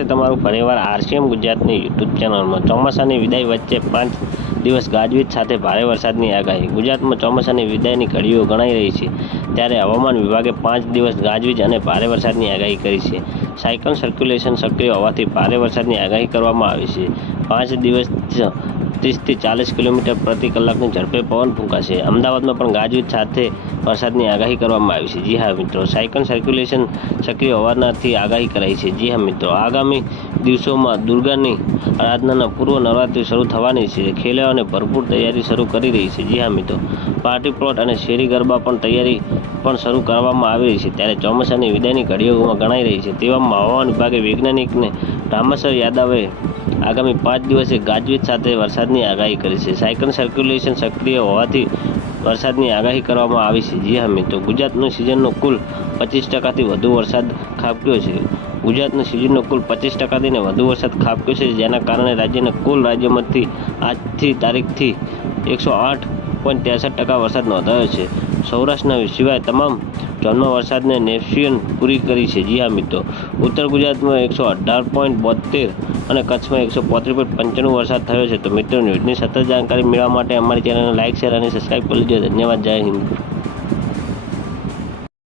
છે તમારું ફરીવાર આરસીએમ ગુજરાતની યુટ્યુબ ચેનલમાં ચોમાસાની વિદાય વચ્ચે પાંચ દિવસ ગાજવીજ સાથે ભારે વરસાદની આગાહી. ગુજરાતમાં ચોમાસાની વિદાયની ઘડીઓ ગણાઈ રહી છે, ત્યારે હવામાન વિભાગે પાંચ દિવસ ગાજવીજ અને ભારે વરસાદની આગાહી કરી છે. સાયકલ સર્ક્યુલેશન સક્રિય હોવાથી ભારે વરસાદની આગાહી કરવામાં આવી છે. પાંચ દિવસ ત્રીસથી ચાલીસ કિલોમીટર પ્રતિ કલાકની ઝડપે પવન ફૂંકાશે. અમદાવાદમાં પણ ગાજવીજ સાથે વરસાદની આગાહી કરવામાં આવી છે. જી હા મિત્રો, સાયકલ સર્ક્યુલેશન સક્રિય હોવાનાથી આગાહી કરાઈ છે. જી હા મિત્રો, આગામી દિવસોમાં દુર્ગાની આરાધનાના પૂર્વ નવરાત્રિ શરૂ થવાની છે. ખેલાઓને ભરપૂર તૈયારી શરૂ કરી રહી છે. જી હા મિત્રો, પાર્ટી પ્લોટ અને શેરી ગરબા પણ તૈયારી પણ શરૂ કરવામાં આવી રહી છે. ત્યારે ચોમાસાની વિદાયની ઘડીઓમાં ગણાઈ રહી છે. તેવામાં હવામાન વિભાગે વૈજ્ઞાનિકને રામેશ્વર યાદવે આગામી પાંચ દિવસે ગાજવીજ સાથે વરસાદની આગાહી કરી છે. સાયકલ સર્ક્યુલેશન સક્રિય હોવાથી વરસાદની આગાહી કરવામાં આવી છે. જી હા મિત્રો, ગુજરાતનું સિઝનનો કુલ પચીસ ટકાથી વધુ વરસાદ ખાબક્યો છે. ગુજરાતનું સિઝનનો કુલ પચીસ ટકા ને વધુ વરસાદ ખાબક્યો છે, જેના કારણે રાજ્યના કુલ રાજ્યમાંથી આજથી તારીખથી એકસો આઠ પોઈન્ટ ત્રેસઠ ટકા વરસાદ નોંધાયો છે. સૌરાષ્ટ્રના સિવાય તમામ ઝોનમાં વરસાદને નેફ્સિયન પૂરી કરી છે. જી હા મિત્રો, ઉત્તર ગુજરાતમાં એકસો અઢાર પોઈન્ટ બોતેર અને કચ્છમાં એકસો પોત્રીસ પોઈન્ટ પંચાણું વરસાદ થયો છે. તો મિત્રો, ન્યૂઝની સતત જાણકારી મેળવવા માટે અમારી ચેનલને લાઇક શેર અને સબસ્ક્રાઈબ કરી લેજો. ધન્યવાદ. જય હિન્દ.